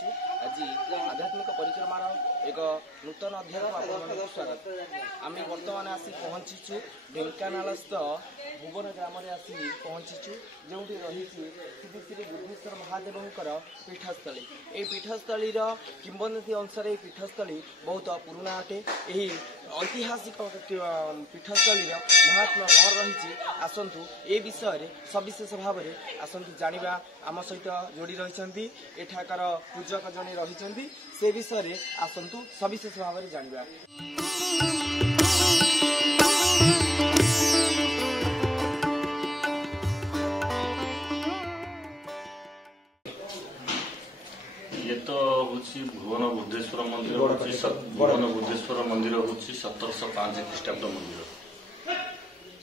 ଚାହୁଁଛୁ ଆଜି ଆଧ୍ୟାତ୍ମିକ ପରିକ୍ରମାର ଏକ ନୂତନ ଅଧ୍ୟାୟକୁ ଆପଣମାନଙ୍କୁ ସ୍ୱାଗତ। ଆମେ ବର୍ତ୍ତମାନ ଆସି ପହଞ୍ଚିଛୁ ଢେଙ୍କାନାଳସ୍ଥ ଭୁବନ ଗ୍ରାମରେ ଆସି ପହଞ୍ଚିଛୁ, ଯେଉଁଠି ରହିଛି ଶ୍ରୀ ଶ୍ରୀ ବୁଦ୍ଧେଶ୍ୱର ମହାଦେବଙ୍କର ପୀଠସ୍ଥଳୀ। ଏହି ପୀଠସ୍ଥଳୀର କିମ୍ବଦନ୍ତୀ ଅନୁସାରେ ଏହି ପୀଠସ୍ଥଳୀ ବହୁତ ପୁରୁଣା ଅଟେ। ଏହି ଐତିହାସିକ ପୀଠସ୍ଥଳୀର ମହାତ୍ମ୍ୟ କ'ଣ ରହିଛି ଆସନ୍ତୁ ଏ ବିଷୟରେ ସବିଶେଷ ଭାବରେ ଆସନ୍ତୁ ଜାଣିବା। ଆମ ସହିତ ଯୋଡ଼ି ରହିଛନ୍ତି ଏଠାକାର ପୂଜକ ଜଣେ ରହିଛନ୍ତି, ସେ ବିଷୟରେ ଆସନ୍ତୁ ସବିଶେଷ ଭାବରେ ଜାଣିବା। ये तो हूँ भुवन बुद्धेश्वर मंदिर भुवन बुद्धेश्वर मंदिर हूँ 1705 ख्रीष्टाब्द मंदिर।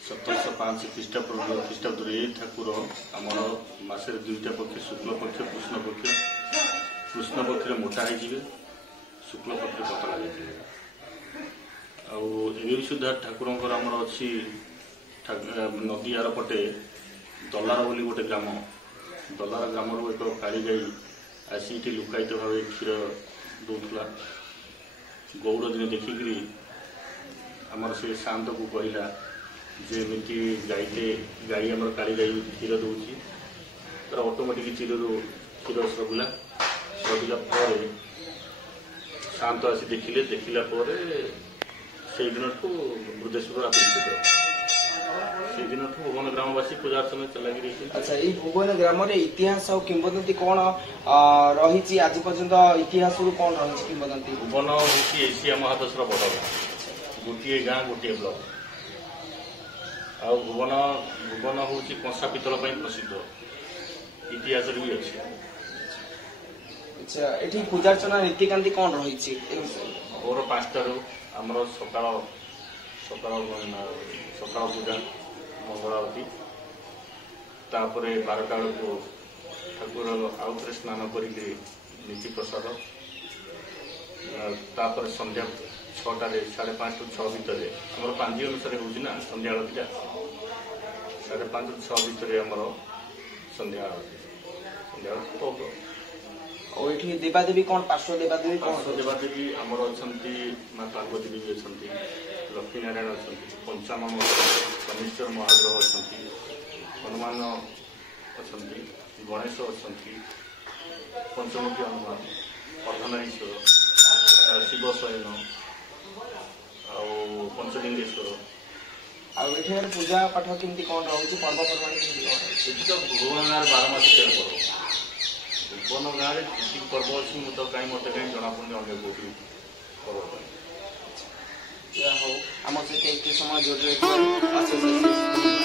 1705 ख्रीष्टाब्द ये ठाकुर आमर मसरे दुईटा पक्ष शुक्ल पक्ष कृष्ण पक्ष मोटा हो शुक्ल पक्ष पतला हो सुधा ठाकुर आमर अच्छी नदी आर पटे दलार बोली गोटे ग्राम दलार ग्राम एक काली गाई आसी लुकायित भाव क्षीर दूला गौड़ दिन देखिकी आमर से शांत को कहला जेमती गाईटे गाई आम काली गाई क्षीर दूसरी तर ऑटोमेटिक चिरु क्षीर सगला शांत आसी देखिले देखला से दिन बुद्धेश्वर आकर्षित से दिन भुवन ग्रामवासी पूजा अर्चना लगी रही। अच्छा, ये भुवन ग्राम इतिहास और किंवदंती कौन रही आज पर्यंत इतिहास कौन रही किंवदंती? भुवन हूँ एशिया महादेशर बड़ गाँ गोटे गाँ गोटे ब्लक आ भुवन भुवन हूँ कंसा पितल प्रसिद्ध इतिहास भी अच्छे। अच्छा, ये पूजार्चना रीतिकांति कौन रही भोर 5टारू आमर सकाल पूजा मंगल आरती तापर 12टा बेलू ठाकुर आउ थे स्नान करी नीति प्रसाद तापर संध्या 6टार 5:30 ରୁ 6 भितर आमर पांजी अनुसार होना संध्या आरतीटा 5:30 ରୁ 6 भितर आमर संध्या आरती और ये देवादेवी कौन पार्श्व देवादेवी आमर अच्छा माँ पार्वती देवी अच्छा लक्ष्मी नारायण अच्छा पंचानन शनिश्वर महाग्रह अच्छा हनुमान अच्छा गणेश अच्छा पंचमुखी हनुमान अर्धनारीश्वर शिव शयन आ पंचलिंगेश्वर आठ पूजा पाठ केमती कौन रही पर्वपर्वाणी तो भुवन गाँव 12 मास पर्व भुवन गाँव में ठीक पर्व अच्छी तो कहीं मत कहीं जना पड़े अन्य कौटी पर्व आम सहित समय जोड़ी रही